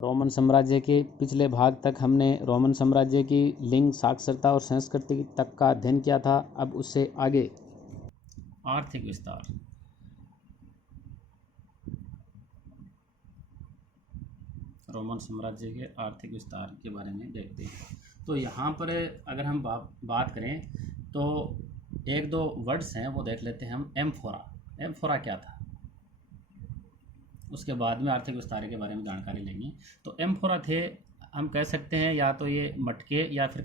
Roman साम्राज्य के पिछले भाग तक हमने रोमन साम्राज्य की लिंग, साक्षरता और संस्कृति तक का अध्ययन किया था। अब उससे आगे आर्थिक विस्तार। रोमन साम्राज्य के आर्थिक विस्तार के बारे में देखते हैं। तो यहाँ पर अगर हम बात करें तो एक दो वर्ड्स हैं वो देख लेते हैं हम। एम्फोरा, एम्फोरा क्या था, उसके बाद में आर्थिक विस्तार के बारे में जानकारी लेंगे। तो एम्फोरा थे, हम कह सकते हैं या तो ये मटके या फिर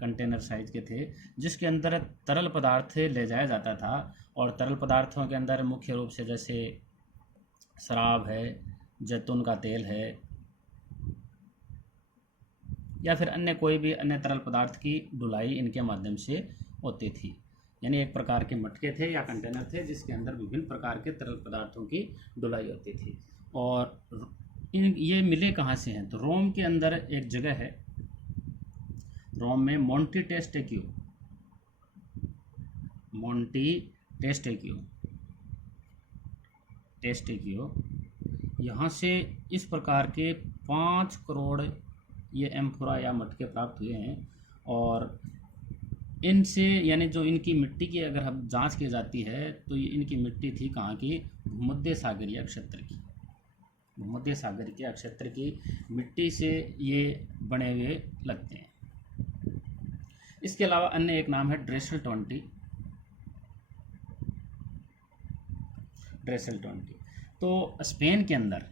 कंटेनर साइज के थे, जिसके अंदर तरल पदार्थ ले जाया जाता था। और तरल पदार्थों के अंदर मुख्य रूप से जैसे शराब है, जैतून का तेल है, या फिर अन्य कोई भी अन्य तरल पदार्थ की ढुलाई इनके माध्यम से होती थी। यानी एक प्रकार के मटके थे या कंटेनर थे जिसके अंदर विभिन्न प्रकार के तरल पदार्थों की ढुलाई होती थी। और ये मिले कहाँ से हैं, तो रोम के अंदर एक जगह है, रोम में मोंटी टेस्टेक्यू, यहाँ से इस प्रकार के 5 करोड़ ये एम्फोरा या मटके प्राप्त हुए हैं। और इनसे यानी जो इनकी मिट्टी की अगर हम जांच की जाती है तो ये इनकी मिट्टी थी कहाँ की, भूमध्य सागरीय क्षेत्र की। भूमध्य सागर के क्षेत्र की मिट्टी से ये बने हुए लगते हैं। इसके अलावा अन्य एक नाम है ड्रेसल 20। तो स्पेन के अंदर,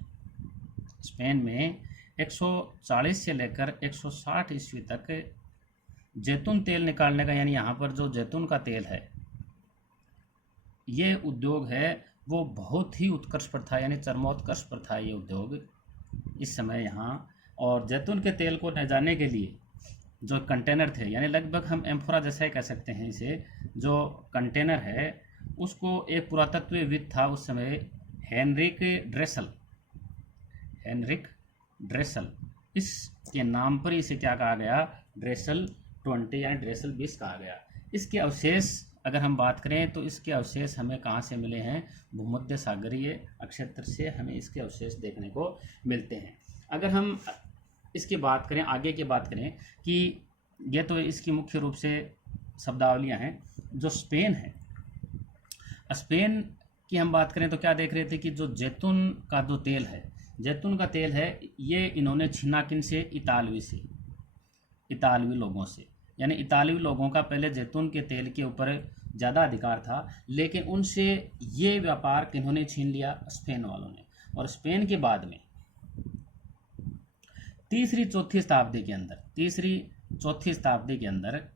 स्पेन में 140 से लेकर 160 ईस्वी तक जैतून तेल निकालने का, यानी यहाँ पर जो जैतून का तेल है ये उद्योग है वो बहुत ही उत्कर्ष पर था, यानी चरमोत्कर्ष पर था ये उद्योग इस समय यहाँ। और जैतून के तेल को ले जाने के लिए जो कंटेनर थे, यानी लगभग हम एम्फोरा जैसा ही कह सकते हैं इसे, जो कंटेनर है उसको एक पुरातत्वविद था उस समय, हेनरिक ड्रेसल, इसके नाम पर इसे क्या कहा गया, ड्रेसल 20 यानी ड्रेसल 20 कहा गया। इसके अवशेष अगर हम बात करें तो इसके अवशेष हमें कहाँ से मिले हैं, भूमध्य सागरीय क्षेत्र से हमें इसके अवशेष देखने को मिलते हैं। अगर हम इसकी बात करें, आगे की बात करें कि ये तो इसकी मुख्य रूप से शब्दावलियाँ हैं। जो स्पेन है, स्पेन की हम बात करें तो क्या देख रहे थे कि जो जैतून का जो तेल है, जैतून का तेल है ये इन्होंने छीना किन से, इतालवी लोगों से। यानी इतालवी लोगों का पहले जैतून के तेल के ऊपर ज़्यादा अधिकार था, लेकिन उनसे ये व्यापार किन्होंने छीन लिया, स्पेन वालों ने। और स्पेन के बाद में तीसरी चौथी शताब्दी के अंदर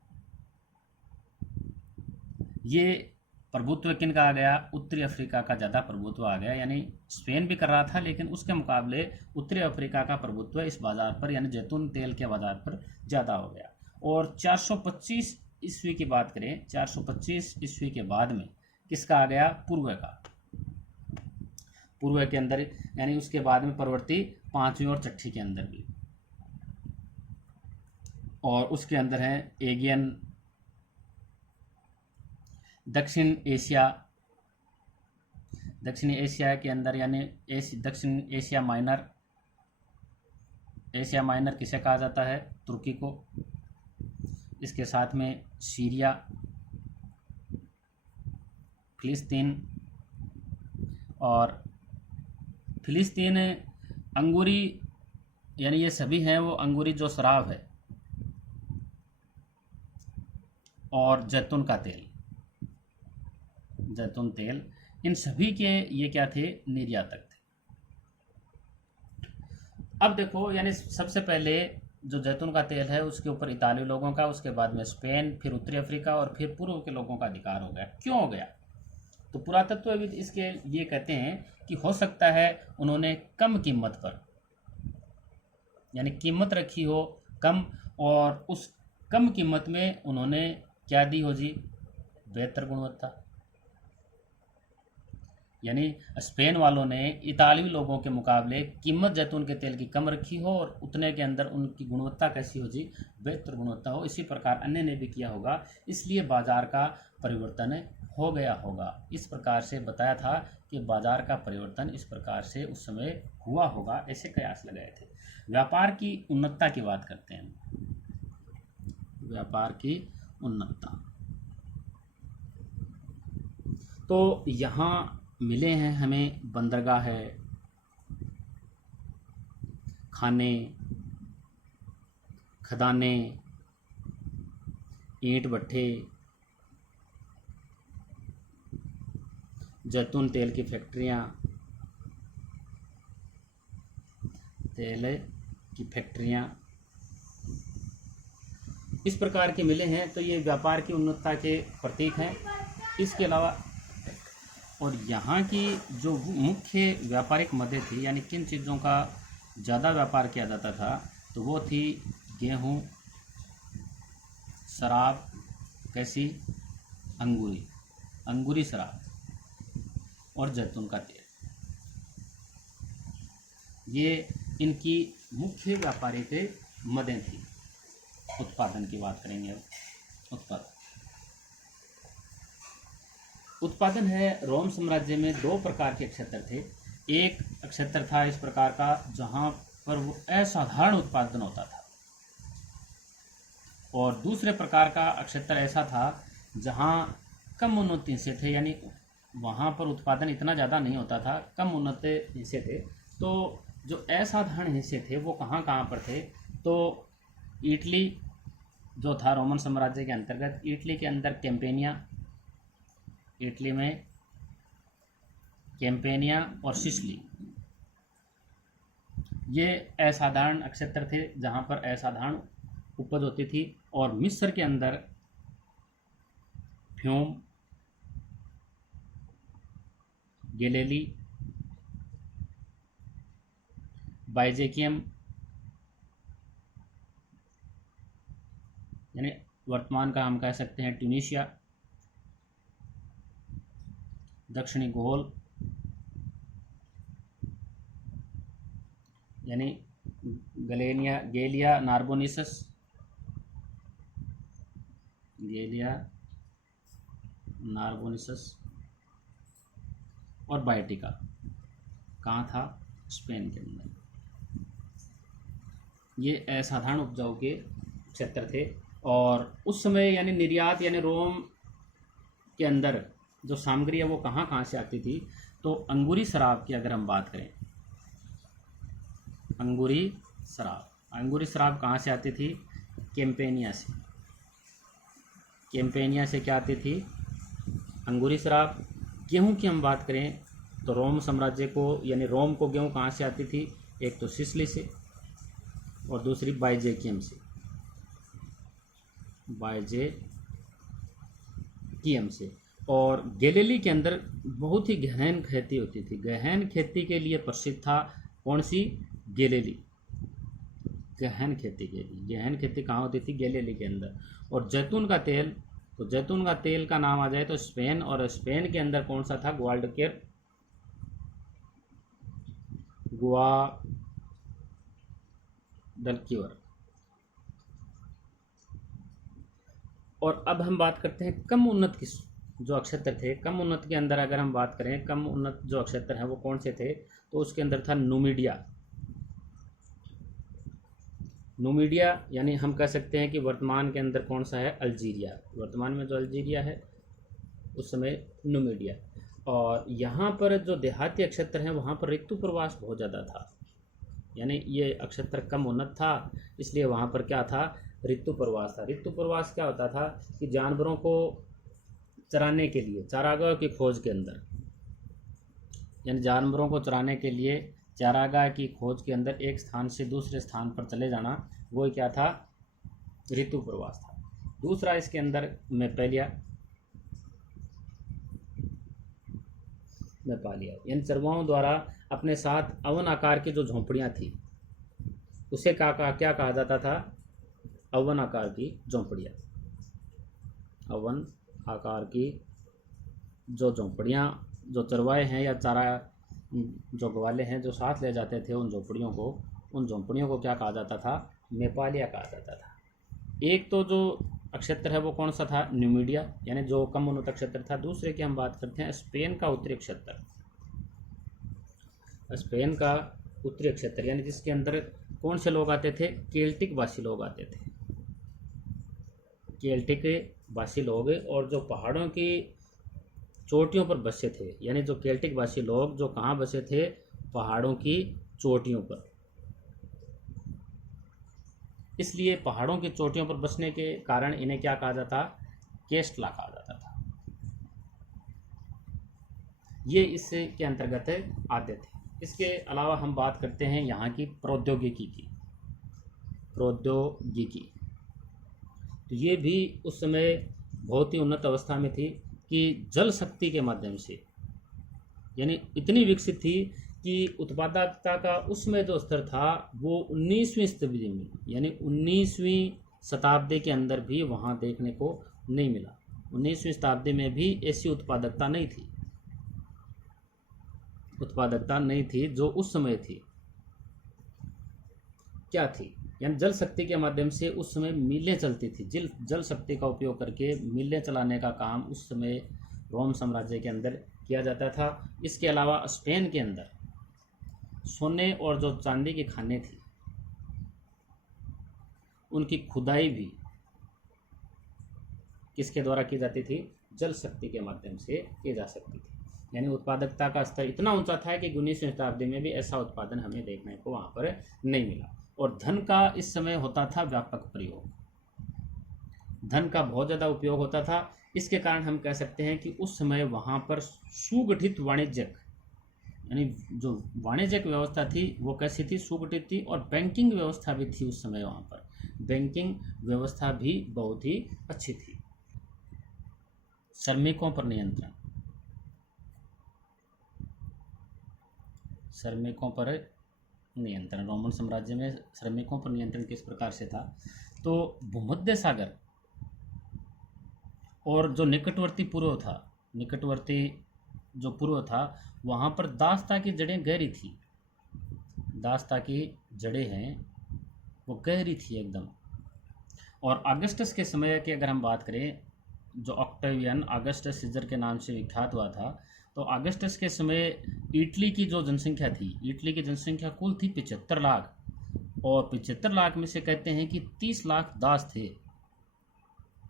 ये प्रभुत्व किन का आ गया, उत्तरी अफ्रीका का ज़्यादा प्रभुत्व आ गया। यानी स्पेन भी कर रहा था लेकिन उसके मुकाबले उत्तरी अफ्रीका का प्रभुत्व इस बाज़ार पर, यानी जैतून तेल के बाज़ार पर ज़्यादा हो गया। और 425 ईस्वी की बात करें, 425 ईस्वी के बाद में किसका आ गया, पूर्व के अंदर, यानी उसके बाद में परवर्ती 5वीं और 6ठी के अंदर भी। और उसके अंदर है एगियन, दक्षिण एशिया के अंदर, यानी दक्षिण एशिया माइनर किसे कहा जाता है, तुर्की को। इसके साथ में सीरिया, फिलिस्तीन, और फिलिस्तीन अंगूरी, यानी ये सभी हैं वो अंगूरी जो शराब है, और जैतून तेल, इन सभी के ये क्या थे, निर्यातक थे। अब देखो, यानी सबसे पहले जो जैतून का तेल है उसके ऊपर इताली लोगों का, उसके बाद में स्पेन, फिर उत्तरी अफ्रीका और फिर पूर्व के लोगों का अधिकार हो गया। क्यों हो गया, तो पुरातत्वविद इसके ये कहते हैं कि हो सकता है उन्होंने कम कीमत पर, यानी कीमत रखी हो कम, और उस कम कीमत में उन्होंने क्या दी हो जी, बेहतर गुणवत्ता। यानी स्पेन वालों ने इतालवी लोगों के मुकाबले कीमत जैतून के तेल की कम रखी हो और उतने के अंदर उनकी गुणवत्ता कैसी हो जी, बेहतर गुणवत्ता हो। इसी प्रकार अन्य ने भी किया होगा, इसलिए बाजार का परिवर्तन हो गया होगा। इस प्रकार से बताया था कि बाजार का परिवर्तन इस प्रकार से उस समय हुआ होगा, ऐसे कयास लगाए थे। व्यापार की उन्नतता की बात करते हैं। व्यापार की उन्नतता, तो यहाँ मिले हैं हमें बंदरगाह है, खाने, खदाने, ईंट भट्ठे, जैतून तेल की फैक्ट्रियाँ, तेल की फैक्ट्रियाँ, इस प्रकार के मिले हैं। तो ये व्यापार की उन्नतता के प्रतीक हैं। इसके अलावा और यहाँ की जो मुख्य व्यापारिक मदें थी, यानी किन चीज़ों का ज़्यादा व्यापार किया जाता था, तो वो थी गेहूँ, शराब, कैसी, अंगूरी शराब और जैतून का तेल। ये इनकी मुख्य व्यापारिक मदें थी। उत्पादन की बात करेंगे अब। उत्पादन है, रोम साम्राज्य में दो प्रकार के क्षेत्र थे। एक क्षेत्र था इस प्रकार का जहाँ पर वो असाधारण उत्पादन होता था, और दूसरे प्रकार का क्षेत्र ऐसा था जहाँ कम उन्नत हिस्से थे, यानी वहाँ पर उत्पादन इतना ज़्यादा नहीं होता था, कम उन्नत हिस्से थे। तो जो असाधारण हिस्से थे वो कहाँ कहाँ पर थे, तो इटली जो था रोमन साम्राज्य के अंतर्गत, इटली के अंदर कैंपेनिया, इटली में कैंपेनिया और सिसिली, ये असाधारण क्षेत्र थे जहाँ पर असाधारण उपज होती थी। और मिस्र के अंदर फ्यूम, गैलेली, बाइजेकियम, यानी वर्तमान का हम कह सकते हैं ट्यूनीशिया, दक्षिणी गोल यानी गेलिया नार्बोनिसस, और बाइटिका, कहाँ था, स्पेन के अंदर। ये असाधारण उपजाऊ के क्षेत्र थे। और उस समय यानी निर्यात, यानी रोम के अंदर जो सामग्री है वो कहाँ कहाँ से आती थी, तो अंगूरी शराब की अगर हम बात करें, अंगूरी शराब कहाँ से आती थी, कैंपेनिया से क्या आती थी, अंगूरी शराब। गेहूं की हम बात करें तो रोम साम्राज्य को, यानी रोम को गेहूं कहाँ से आती थी, एक तो सिसिली से और दूसरी बाइजेकियम से। और गैलिली के अंदर बहुत ही गहन खेती होती थी। गहन खेती के लिए प्रसिद्ध था कौन सी, गैलिली। गहन खेती कहाँ होती थी, गैलिली के अंदर। और जैतून का तेल, तो जैतून का तेल का नाम आ जाए तो स्पेन, और स्पेन के अंदर कौन सा था, गुआडलक्यूर। और अब हम बात करते हैं कम उन्नत किस जो क्षेत्र थे। कम उन्नत के अंदर अगर हम बात करें, कम उन्नत जो क्षेत्र हैं वो कौन से थे, तो उसके अंदर था नुमीडिया, यानी हम कह सकते हैं कि वर्तमान के अंदर कौन सा है, अल्जीरिया। वर्तमान में जो अल्जीरिया है उस समय नुमीडिया। और यहाँ पर जो देहाती क्षेत्र हैं वहाँ पर ऋतु प्रवास बहुत ज़्यादा था, यानी ये क्षेत्र कम उन्नत था, इसलिए वहाँ पर क्या था, ऋतु प्रवास था। ऋतु प्रवास क्या होता था कि जानवरों को चराने के लिए चारागाह की खोज के अंदर, यानी जानवरों को चराने के लिए चारागाह की खोज के अंदर एक स्थान से दूसरे स्थान पर चले जाना, वो क्या था, ऋतु प्रवास था। दूसरा इसके अंदर मेपालिया, यानी चरवाहों द्वारा अपने साथ अवन आकार की जो झोंपड़ियाँ थी उसे क्या कहा जाता था, अवन आकार की झोंपड़ियाँ। अवन आकार की जो झोंपड़ियाँ, जो चरवाहे हैं या चारा जो ग्वाले हैं जो साथ ले जाते थे उन झोंपड़ियों को क्या कहा जाता था, मेपालिया कहा जाता था। एक तो जो अक्षेत्र है वो कौन सा था, न्यूमीडिया, यानी जो कम उन्नत अक्षेत्र था। दूसरे की हम बात करते हैं स्पेन का उत्तरी क्षेत्र, स्पेन का उत्तरी क्षेत्र यानी जिसके अंदर कौन से लोग आते थे, केल्टिक वासी लोग आते थे, केल्टिक वासी लोग, और जो पहाड़ों की चोटियों पर बसे थे, यानी जो केल्टिक वासी लोग जो कहाँ बसे थे, पहाड़ों की चोटियों पर। इसलिए पहाड़ों की चोटियों पर बसने के कारण इन्हें क्या कहा जाता, केस्टला कहा जाता था। ये इसके अंतर्गत आते थे। इसके अलावा हम बात करते हैं यहाँ की प्रौद्योगिकी की, प्रौद्योगिकी तो ये भी उस समय बहुत ही उन्नत अवस्था में थी कि जल शक्ति के माध्यम से, यानी इतनी विकसित थी कि उत्पादकता का उसमें जो स्तर था वो 19वीं शताब्दी में, यानी 19वीं शताब्दी के अंदर भी वहाँ देखने को नहीं मिला। 19वीं शताब्दी में भी ऐसी उत्पादकता नहीं थी, उत्पादकता नहीं थी जो उस समय थी। क्या थी, यानी जल शक्ति के माध्यम से उस समय मिलें चलती थी। जल शक्ति का उपयोग करके मिलें चलाने का काम उस समय रोम साम्राज्य के अंदर किया जाता था। इसके अलावा स्पेन के अंदर सोने और जो चांदी की खानें थी उनकी खुदाई भी किसके द्वारा की जाती थी, जल शक्ति के माध्यम से की जा सकती थी। यानी उत्पादकता का स्तर इतना ऊंचा था कि 19वीं शताब्दी में भी ऐसा उत्पादन हमें देखने को वहाँ पर नहीं मिला। और धन का इस समय होता था व्यापक प्रयोग, धन का बहुत ज़्यादा उपयोग होता था। इसके कारण हम कह सकते हैं कि उस समय वहाँ पर सुगठित वाणिज्यिक, यानी जो वाणिज्यिक व्यवस्था थी वो कैसी थी, सुगठित थी। और बैंकिंग व्यवस्था भी थी उस समय, वहाँ पर बैंकिंग व्यवस्था भी बहुत ही अच्छी थी। श्रमिकों पर नियंत्रण, श्रमिकों पर नियंत्रण, रोमन साम्राज्य में श्रमिकों पर नियंत्रण किस प्रकार से था, तो भूमध्य सागर और जो निकटवर्ती पूर्व था, निकटवर्ती जो पूर्व था वहाँ पर दासता की जड़ें गहरी थी, दासता की जड़ें हैं वो गहरी थी एकदम। और अगस्टस के समय की अगर हम बात करें, जो ऑक्टेवियन अगस्टस सीजर के नाम से विख्यात हुआ था, तो अगस्टस के समय इटली की जो जनसंख्या थी, इटली की जनसंख्या कुल थी 75 लाख, और 75 लाख में से कहते हैं कि 30 लाख दास थे,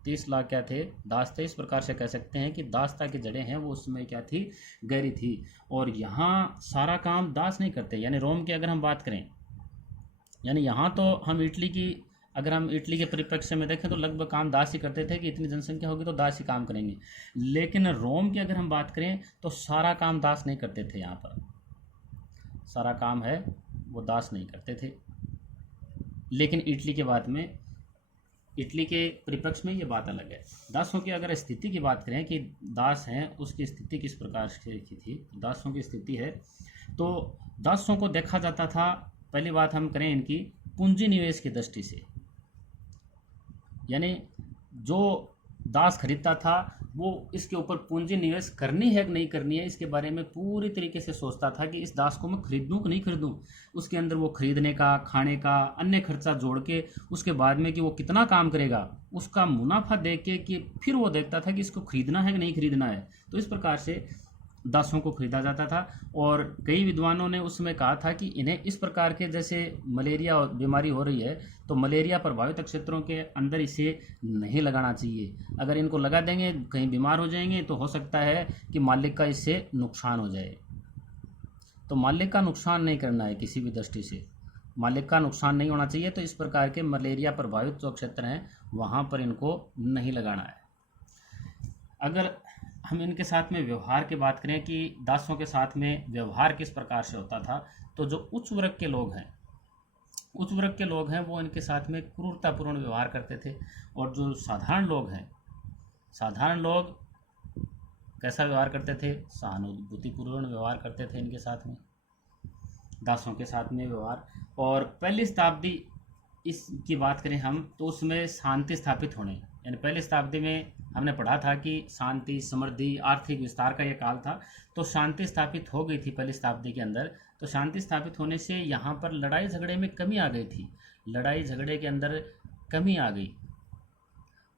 30 लाख क्या थे, दास थे। इस प्रकार से कह सकते हैं कि दासता की जड़ें हैं वो उस समय क्या थी, गहरी थी। और यहाँ सारा काम दास नहीं करते, यानी रोम की अगर हम बात करें, यानी यहाँ तो हम इटली की, अगर हम इटली के परिप्रेक्ष्य में देखें तो लगभग काम दास ही करते थे कि इतनी जनसंख्या होगी तो दास ही काम करेंगे। लेकिन रोम की अगर हम बात करें तो सारा काम दास नहीं करते थे, यहाँ पर सारा काम है वो दास नहीं करते थे। लेकिन इटली के बाद में, इटली के परिप्रेक्ष्य में ये बात अलग है। दासों की अगर स्थिति की बात करें कि दास हैं उसकी स्थिति किस प्रकार से की थी, दासों की स्थिति है तो दासों को देखा जाता था, पहली बात हम करें इनकी पूंजी निवेश की दृष्टि से, यानी जो दास खरीदता था वो इसके ऊपर पूंजी निवेश करनी है कि नहीं करनी है इसके बारे में पूरी तरीके से सोचता था कि इस दास को मैं खरीदूं कि नहीं खरीदूं। उसके अंदर वो खरीदने का, खाने का, अन्य खर्चा जोड़ के उसके बाद में कि वो कितना काम करेगा उसका मुनाफा देख के कि फिर वो देखता था कि इसको खरीदना है कि नहीं खरीदना है। तो इस प्रकार से दासों को खरीदा जाता था। और कई विद्वानों ने उस समय कहा था कि इन्हें इस प्रकार के, जैसे मलेरिया बीमारी हो रही है तो मलेरिया प्रभावित क्षेत्रों के अंदर इसे नहीं लगाना चाहिए, अगर इनको लगा देंगे कहीं बीमार हो जाएंगे तो हो सकता है कि मालिक का इससे नुकसान हो जाए। तो मालिक का नुकसान नहीं करना है, किसी भी दृष्टि से मालिक का नुकसान नहीं होना चाहिए। तो इस प्रकार के मलेरिया प्रभावित जो क्षेत्र हैं वहाँ पर इनको नहीं लगाना है। अगर हम इनके साथ में व्यवहार की बात करें कि दासों के साथ में व्यवहार किस प्रकार से होता था, तो जो उच्च वर्ग के लोग हैं, उच्च वर्ग के लोग हैं वो इनके साथ में क्रूरतापूर्ण व्यवहार करते थे। और जो साधारण लोग हैं, साधारण लोग कैसा व्यवहार करते थे, सहानुभूतिपूर्ण व्यवहार करते थे इनके साथ में, दासों के साथ में व्यवहार। और पहली शताब्दी इसकी बात करें हम तो उसमें शांति स्थापित होने, यानी पहली शताब्दी में हमने पढ़ा था कि शांति, समृद्धि, आर्थिक विस्तार का ये काल था। तो शांति स्थापित हो गई थी पहली शताब्दी के अंदर। तो शांति स्थापित होने से यहाँ पर लड़ाई झगड़े में कमी आ गई थी, लड़ाई झगड़े के अंदर कमी आ गई।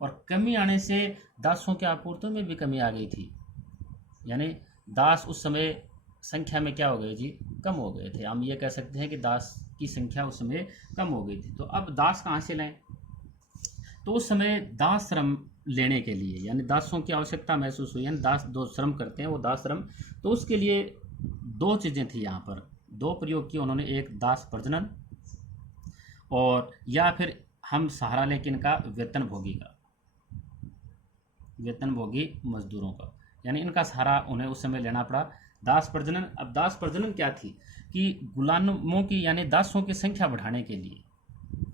और कमी आने से दासों की आपूर्ति में भी कमी आ गई थी, यानी दास उस समय संख्या में क्या हो गए जी, कम हो गए थे। हम ये कह सकते हैं कि दास की संख्या उस समय कम हो गई थी। तो अब दास कहाँ से लाएं? तो उस समय दास श्रम लेने के लिए, यानी दासों की आवश्यकता महसूस हुई, यानी दास दो श्रम करते हैं वो दास श्रम, तो उसके लिए दो चीज़ें थी यहाँ पर, दो प्रयोग किए उन्होंने, एक दास प्रजनन और या फिर हम सहारा लें किनका, वेतन भोगी का, वेतन भोगी मजदूरों का, यानी इनका सहारा उन्हें उस समय लेना पड़ा, दास प्रजनन। अब दास प्रजनन क्या थी कि गुलामों की यानी दासों की संख्या बढ़ाने के लिए,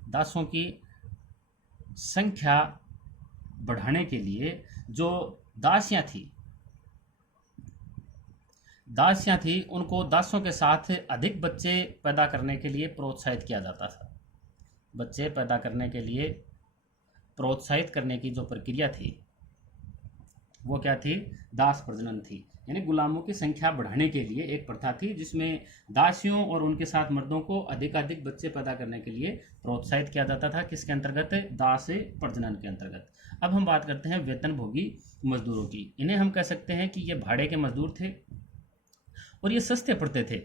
दासों की संख्या बढ़ाने के लिए जो दासियां थी उनको दासों के साथ अधिक बच्चे पैदा करने के लिए प्रोत्साहित किया जाता था। बच्चे पैदा करने के लिए प्रोत्साहित करने की जो प्रक्रिया थी वो क्या थी, दास प्रजनन थी, यानी गुलामों की संख्या बढ़ाने के लिए एक प्रथा थी जिसमें दासियों और उनके साथ मर्दों को अधिकाधिक बच्चे पैदा करने के लिए प्रोत्साहित किया जाता था। किसके अंतर्गत, दास प्रजनन के अंतर्गत। अब हम बात करते हैं वेतन भोगी मजदूरों की। इन्हें हम कह सकते हैं कि ये भाड़े के मजदूर थे और ये सस्ते पड़ते थे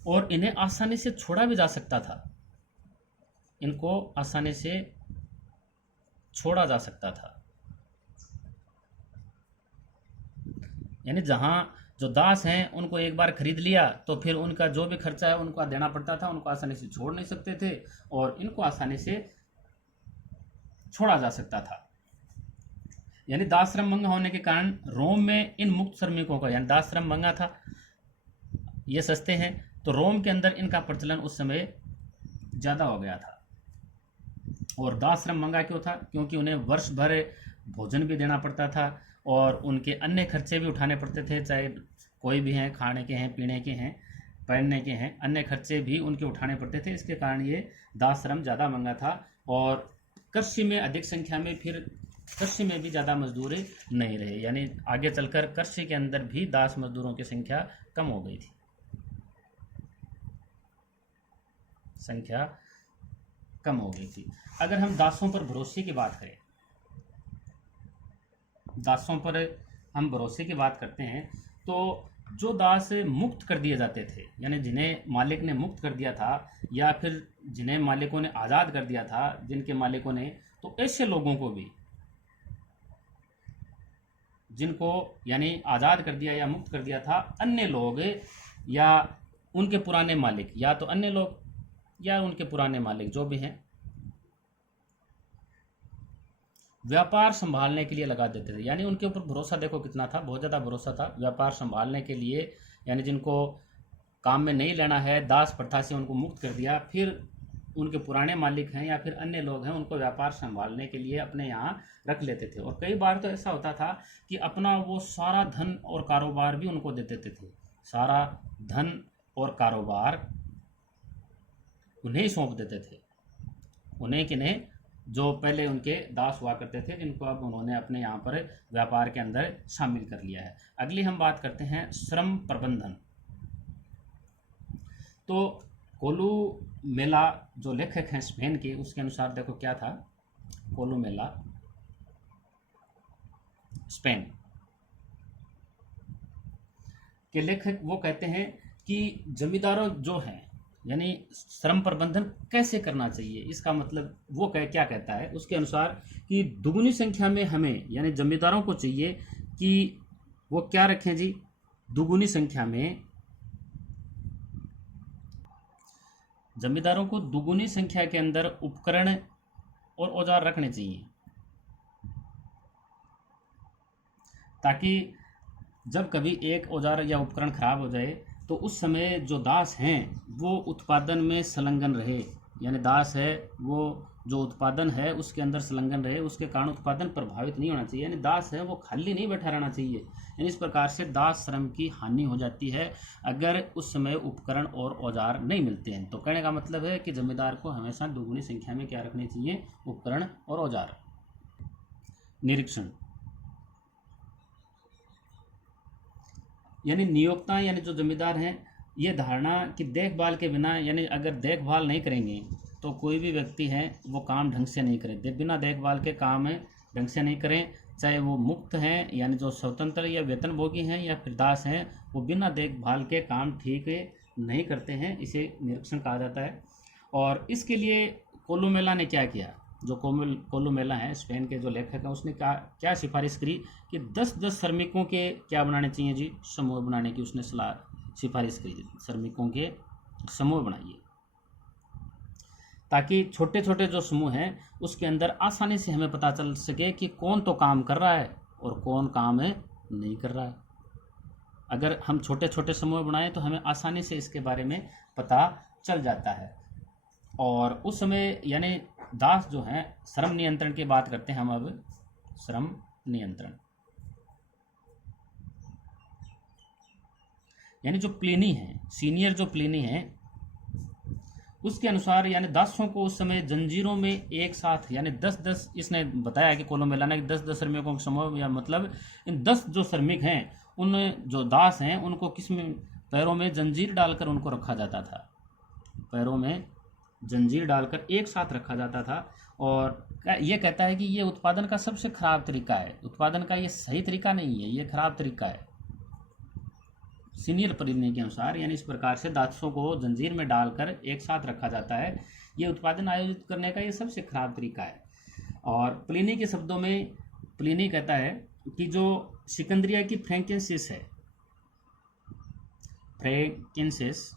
और इन्हें आसानी से छोड़ा भी जा सकता था, इनको आसानी से छोड़ा जा सकता था, यानी जहाँ जो दास हैं उनको एक बार खरीद लिया तो फिर उनका जो भी खर्चा है उनको देना पड़ता था, उनको आसानी से छोड़ नहीं सकते थे और इनको आसानी से छोड़ा जा सकता था। यानी दास श्रम महंगा होने के कारण रोम में इन मुक्त श्रमिकों का, यानी दास श्रम महंगा था, ये सस्ते हैं, तो रोम के अंदर इनका प्रचलन उस समय ज़्यादा हो गया था। और दास श्रम महंगा क्यों था, क्योंकि उन्हें वर्ष भर भोजन भी देना पड़ता था और उनके अन्य खर्चे भी उठाने पड़ते थे, चाहे कोई भी हैं, खाने के हैं, पीने के हैं, पहनने के हैं, अन्य खर्चे भी उनके उठाने पड़ते थे। इसके कारण ये दास श्रम ज़्यादा महंगा था। और कृषि में अधिक संख्या में, फिर कृषि में भी ज़्यादा मजदूर नहीं रहे, यानी आगे चलकर कृषि के अंदर भी दास मजदूरों की संख्या कम हो गई थी, संख्या कम हो गई थी। अगर हम दासों पर भरोसे की बात करें, दासों पर हम भरोसे की बात करते हैं, तो जो दास मुक्त कर दिए जाते थे, यानी जिन्हें मालिक ने मुक्त कर दिया था या फिर जिन्हें मालिकों ने आज़ाद कर दिया था, जिनके मालिकों ने, तो ऐसे लोगों को भी, जिनको यानी आज़ाद कर दिया या मुक्त कर दिया था, अन्य लोग या उनके पुराने मालिक, या तो अन्य लोग या उनके पुराने मालिक जो भी हैं, व्यापार संभालने के लिए लगा देते थे। यानी उनके ऊपर भरोसा देखो कितना था, बहुत ज़्यादा भरोसा था। व्यापार संभालने के लिए, यानी जिनको काम में नहीं लेना है, दास प्रथा से उनको मुक्त कर दिया, फिर उनके पुराने मालिक हैं या फिर अन्य लोग हैं, उनको व्यापार संभालने के लिए अपने यहाँ रख लेते थे। और कई बार तो ऐसा होता था कि अपना वो सारा धन और कारोबार भी उनको दे देते थे, सारा धन और कारोबार उन्हें ही सौंप देते थे, उन्हें किन्हें, जो पहले उनके दास हुआ करते थे, जिनको अब उन्होंने अपने यहाँ पर व्यापार के अंदर शामिल कर लिया है। अगली हम बात करते हैं श्रम प्रबंधन। तो कोलू मेला जो लेखक हैं स्पेन के, उसके अनुसार देखो क्या था, कोलू मेला स्पेन के लेखक, वो कहते हैं कि जमींदारों जो हैं, यानी श्रम प्रबंधन कैसे करना चाहिए, इसका मतलब वो क्या कहता है उसके अनुसार कि दुगुनी संख्या में हमें, यानी जमींदारों को चाहिए कि वो क्या रखें जी, दुगुनी संख्या में, जमींदारों को दुगुनी संख्या के अंदर उपकरण और औजार रखने चाहिए, ताकि जब कभी एक औजार या उपकरण खराब हो जाए तो उस समय जो दास हैं वो उत्पादन में संलग्न रहे, यानी दास है वो जो उत्पादन है उसके अंदर संलग्न रहे, उसके कारण उत्पादन प्रभावित नहीं होना चाहिए, यानी दास है वो खाली नहीं बैठा रहना चाहिए। यानी इस प्रकार से दास श्रम की हानि हो जाती है अगर उस समय उपकरण और औजार नहीं मिलते हैं। तो कहने का मतलब है कि जमींदार को हमेशा दोगुनी संख्या में क्या रखनी चाहिए, उपकरण और औजार। निरीक्षण, यानी नियोक्ता, यानी जो जमींदार हैं, ये धारणा कि देखभाल के बिना, यानी अगर देखभाल नहीं करेंगे तो कोई भी व्यक्ति है वो काम ढंग से नहीं करे, बिना देखभाल के काम ढंग से नहीं करें, चाहे वो मुक्त हैं यानी जो स्वतंत्र या वेतनभोगी हैं या फिर दास हैं, वो बिना देखभाल के काम ठीक नहीं करते हैं, इसे निरीक्षण कहा जाता है। और इसके लिए कोलुमेला ने क्या किया, जो कोलुमेला है स्पेन के जो लेखक हैं, उसने क्या सिफारिश करी कि 10-10 श्रमिकों के क्या बनाने चाहिए जी, समूह बनाने की उसने सिफारिश करी, श्रमिकों के समूह बनाइए, ताकि छोटे छोटे जो समूह हैं उसके अंदर आसानी से हमें पता चल सके कि कौन तो काम कर रहा है और कौन काम नहीं कर रहा है। अगर हम छोटे छोटे समूह बनाएं तो हमें आसानी से इसके बारे में पता चल जाता है। और उस समय यानी दास जो हैं, श्रम नियंत्रण की बात करते हैं हम अब, श्रम नियंत्रण यानी जो प्लिनी है, सीनियर जो प्लिनी है, उसके अनुसार यानी दासों को उस समय जंजीरों में एक साथ यानी 10-10, इसने बताया कि कोलुमेला ने 10-10 श्रमिकों का समूह, या मतलब इन 10 जो श्रमिक हैं, उन जो दास हैं उनको किस में पैरों में जंजीर डालकर उनको रखा जाता था, पैरों में जंजीर डालकर एक साथ रखा जाता था। और ये कहता है कि ये उत्पादन का सबसे खराब तरीका है, उत्पादन का ये सही तरीका नहीं है, ये खराब तरीका है सीनियर प्लिनी के अनुसार। यानी इस प्रकार से दासों को जंजीर में डालकर एक साथ रखा जाता है, ये उत्पादन आयोजित करने का ये सबसे खराब तरीका है। और प्लिनी के शब्दों में प्लिनी कहता है कि जो सिकंदरिया की फ्रैंकिंसिस है, फ्रैंकिंसिस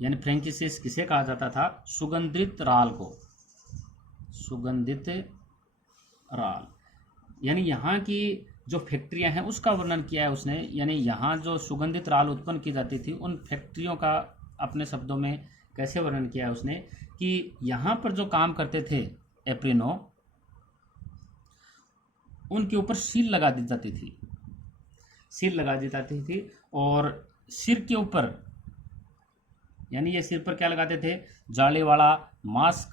यानी फ्रैंकिंसिस किसे कहा जाता था, सुगंधित राल को, सुगंधित राल यानी यहाँ की जो फैक्ट्रियां हैं उसका वर्णन किया है उसने। यानी यहाँ जो सुगंधित राल उत्पन्न की जाती थी उन फैक्ट्रियों का अपने शब्दों में कैसे वर्णन किया है उसने, कि यहाँ पर जो काम करते थे एप्रिनो, उनके ऊपर सील लगा दी जाती थी, सील लगा दी जाती थी। और सिर के ऊपर यानी ये सिर पर क्या लगाते थे, जाली वाला मास्क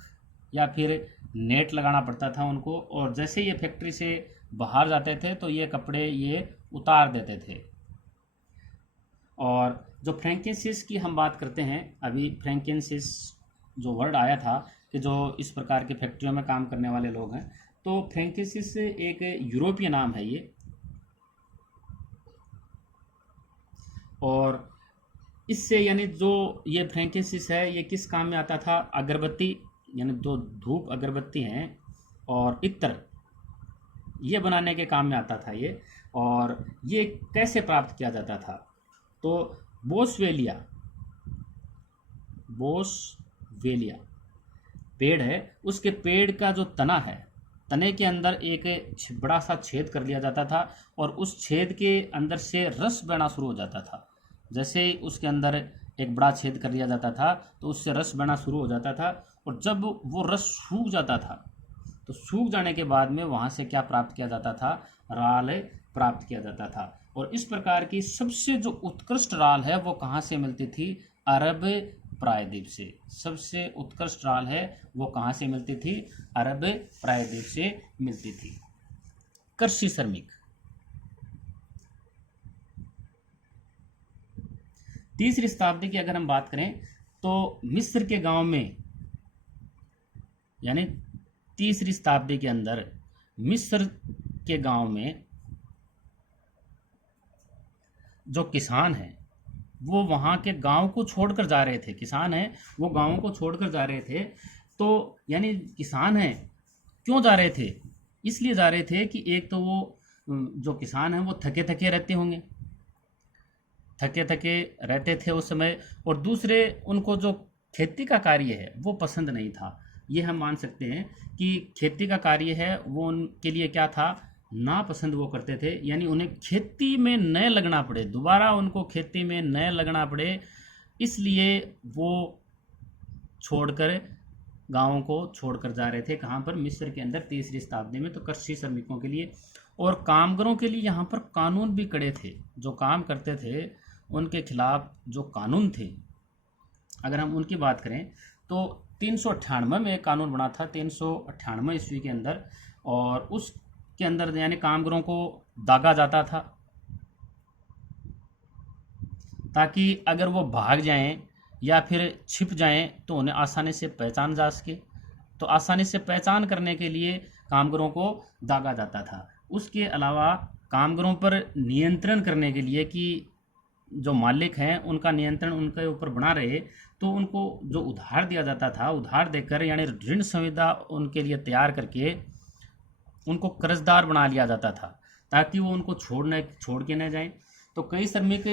या फिर नेट लगाना पड़ता था उनको। और जैसे ये फैक्ट्री से बाहर जाते थे तो ये कपड़े ये उतार देते थे। और जो फ्रैंकिंसिस की हम बात करते हैं, अभी फ्रैंकिंसिस जो वर्ड आया था कि जो इस प्रकार की फैक्ट्रियों में काम करने वाले लोग हैं, तो फ्रैंकिंसिस एक यूरोपीय नाम है ये। और इससे यानी जो ये फ्रैंकिंसिस है ये किस काम में आता था, अगरबत्ती यानी जो धूप अगरबत्ती हैं और इत्र, ये बनाने के काम में आता था ये। और ये कैसे प्राप्त किया जाता था, तो बोसवेलिया पेड़ है, उसके पेड़ का जो तना है, तने के अंदर एक बड़ा सा छेद कर लिया जाता था और उस छेद के अंदर से रस बहना शुरू हो जाता था। जैसे ही उसके अंदर एक बड़ा छेद कर लिया जाता था तो उससे रस बहना शुरू हो जाता था। और जब वो रस सूख जाता था तो सूख जाने के बाद में वहाँ से क्या प्राप्त किया जाता था, राल प्राप्त किया जाता था। और इस प्रकार की सबसे जो उत्कृष्ट राल है वो कहाँ से मिलती थी, अरब प्रायद्वीप से। सबसे उत्कृष्ट राल है वो कहाँ से मिलती थी, अरब प्रायद्वीप से मिलती थी। कृषि श्रमिक, तीसरी शताब्दी की अगर हम बात करें तो मिस्र के गांव में, यानी तीसरी शताब्दी के अंदर मिस्र के गांव में जो किसान हैं वो वहाँ के गांव को छोड़कर जा रहे थे, किसान हैं वो गांवों को छोड़कर जा रहे थे। तो यानी किसान हैं क्यों जा रहे थे, इसलिए जा रहे थे कि एक तो वो जो किसान हैं वो थके थके रहते होंगे, थके थके रहते थे उस समय, और दूसरे उनको जो खेती का कार्य है वो पसंद नहीं था। ये हम मान सकते हैं कि खेती का कार्य है वो उनके लिए क्या था, नापसंद वो करते थे। यानी उन्हें खेती में नए लगना पड़े, दोबारा उनको खेती में नए लगना पड़े, इसलिए वो छोड़कर गाँवों को छोड़कर जा रहे थे। कहाँ पर, मिस्र के अंदर तीसरी शताब्दी में। तो कृषि श्रमिकों के लिए और कामगारों के लिए यहाँ पर कानून भी कड़े थे। जो काम करते थे उनके खिलाफ जो कानून थे, अगर हम उनकी बात करें तो 398 में एक कानून बना था, 398 ईस्वी के अंदर। और उसके अंदर यानी कामगारों को दागा जाता था ताकि अगर वो भाग जाएं या फिर छिप जाएं तो उन्हें आसानी से पहचान जा सके। तो आसानी से पहचान करने के लिए कामगारों को दागा जाता था। उसके अलावा कामगारों पर नियंत्रण करने के लिए कि जो मालिक हैं उनका नियंत्रण उनके ऊपर बना रहे, तो उनको जो उधार दिया जाता था, उधार देकर यानी ऋण संविदा उनके लिए तैयार करके उनको कर्जदार बना लिया जाता था, ताकि वो उनको छोड़ के न जाएं। तो कई श्रमिक,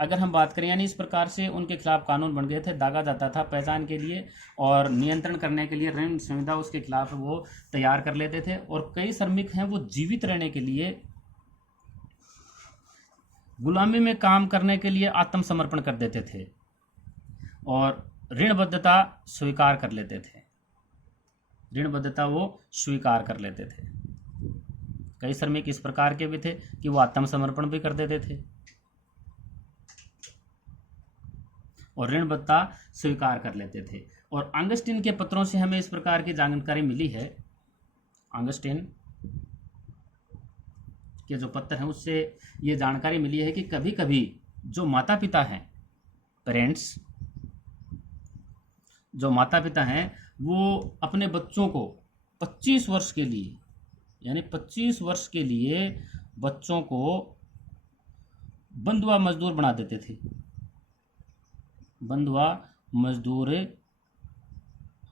अगर हम बात करें, यानी इस प्रकार से उनके खिलाफ कानून बन गए थे, दागा जाता था पहचान के लिए और नियंत्रण करने के लिए ऋण संविदा उसके खिलाफ वो तैयार कर लेते थे। और कई श्रमिक हैं वो जीवित रहने के लिए गुलामी में काम करने के लिए आत्मसमर्पण कर देते थे और ऋणबद्धता स्वीकार कर लेते थे। ऋणबद्धता वो स्वीकार कर लेते थे। कई श्रमिक इस प्रकार के भी थे कि वो आत्मसमर्पण भी कर देते थे और ऋणबद्धता स्वीकार कर लेते थे। और ऑगस्टीन के पत्रों से हमें इस प्रकार की जानकारी मिली है। ऑगस्टीन के जो पत्र हैं उससे ये जानकारी मिली है कि कभी कभी जो माता पिता हैं, पेरेंट्स, जो माता पिता हैं वो अपने बच्चों को 25 वर्ष के लिए, यानी 25 वर्ष के लिए बच्चों को बंधुआ मजदूर बना देते थे। बंधुआ मजदूर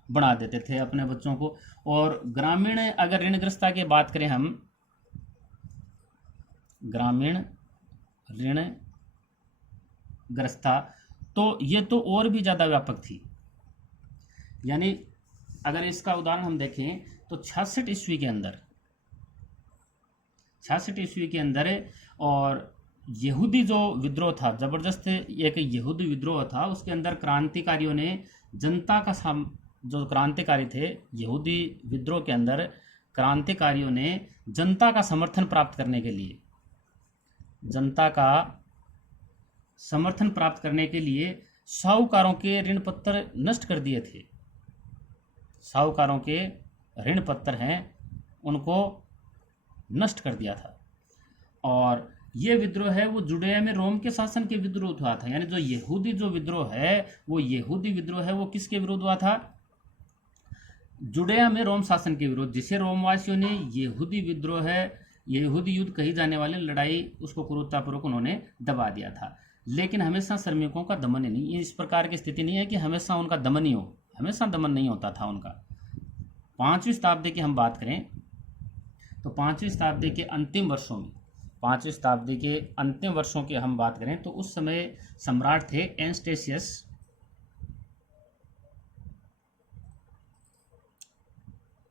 बना देते थे अपने बच्चों को। और ग्रामीण, अगर ऋणग्रस्तता की बात करें हम, ग्रामीण ऋणग्रस्तता, तो ये तो और भी ज़्यादा व्यापक थी। यानी अगर इसका उदाहरण हम देखें तो 66 ईस्वी के अंदर, 66 ईस्वी के अंदर और यहूदी जो विद्रोह था, जबरदस्त एक यहूदी विद्रोह था, उसके अंदर क्रांतिकारियों ने जनता का जो क्रांतिकारी थे यहूदी विद्रोह के अंदर, क्रांतिकारियों ने जनता का समर्थन प्राप्त करने के लिए, जनता का समर्थन प्राप्त करने के लिए साहूकारों के ऋण पत्र नष्ट कर दिए थे। साहूकारों के ऋण पत्र हैं उनको नष्ट कर दिया था। और ये विद्रोह है वो जुड़ेया में रोम के शासन के विरुद्ध हुआ था। यानी जो यहूदी जो विद्रोह है वो यहूदी विद्रोह है वो किसके विरुद्ध हुआ था? जुड़ेया में रोम शासन के विरुद्ध, जिसे रोमवासियों ने यहूदी विद्रोह है, यहूदी युद्ध कही जाने वाली लड़ाई, उसको क्रूरतापूर्वक उन्होंने दबा दिया था। लेकिन हमेशा श्रमिकों का दमन नहीं, इस प्रकार की स्थिति नहीं है कि हमेशा उनका दमन ही हो, हमेशा दमन नहीं होता था उनका। 5वीं शताब्दी की हम बात करें तो 5वीं शताब्दी के अंतिम वर्षों में, 5वीं शताब्दी के अंतिम वर्षों की हम बात करें तो उस समय सम्राट थे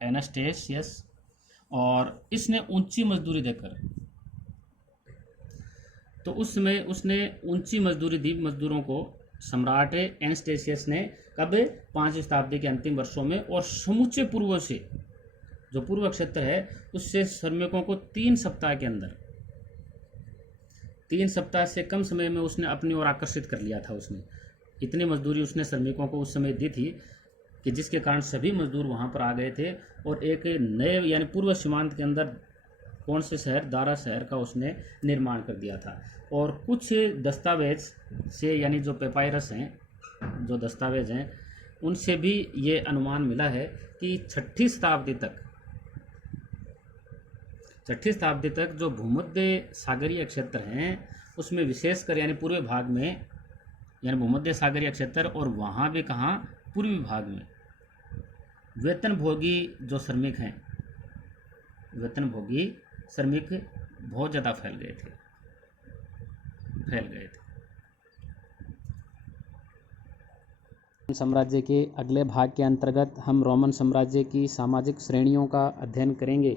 एनास्टेसियस, और इसने ऊंची मजदूरी देकर, तो उस समय उसने ऊंची मजदूरी दी मजदूरों को, सम्राट एनास्टेसियस ने। कब? 5वीं शताब्दी के अंतिम वर्षों में। और समूचे पूर्व से, जो पूर्व क्षेत्र है उससे श्रमिकों को 3 सप्ताह के अंदर, 3 सप्ताह से कम समय में उसने अपनी ओर आकर्षित कर लिया था। उसने इतनी मजदूरी उसने श्रमिकों को उस समय दी थी कि जिसके कारण सभी मजदूर वहां पर आ गए थे। और एक नए यानी पूर्व सीमांत के अंदर कौन से शहर, दारा शहर का उसने निर्माण कर दिया था। और कुछ दस्तावेज से, यानी जो पेपायरस हैं, जो दस्तावेज हैं, उनसे भी ये अनुमान मिला है कि 6वीं शताब्दी तक जो भूमध्य सागरीय क्षेत्र हैं उसमें विशेषकर, यानी पूर्वी भाग में, यानी भूमध्य सागरीय क्षेत्र, और वहाँ भी कहाँ, पूर्वी भाग में वेतनभोगी जो श्रमिक हैं, वेतनभोगी श्रमिक बहुत ज़्यादा फैल गए थे। साम्राज्य के अगले भाग के अंतर्गत हम रोमन साम्राज्य की सामाजिक श्रेणियों का अध्ययन करेंगे।